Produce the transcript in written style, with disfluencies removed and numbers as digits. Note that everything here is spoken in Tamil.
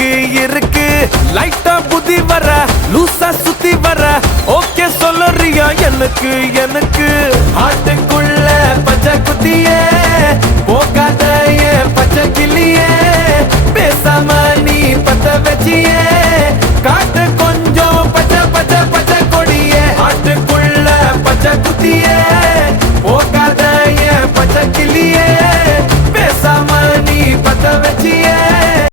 எனக்கு இருக்கு லைட்டா புதி வர லூசா சுத்தி வர ஓகே சொல்லுறியா எனக்கு எனக்கு ஆட்டுக்குள்ள பச்சை குத்தியே போகாத பச்சை கிளியே பேசாம நீ பத்த வச்சியே காட்டு கொஞ்சம் பச்சை பச்சை பச்சை கொடியே ஆட்டுக்குள்ள பச்சை குத்தியே போகாத பச்சை கிளியே பேசாம நீ பத்த வச்சியே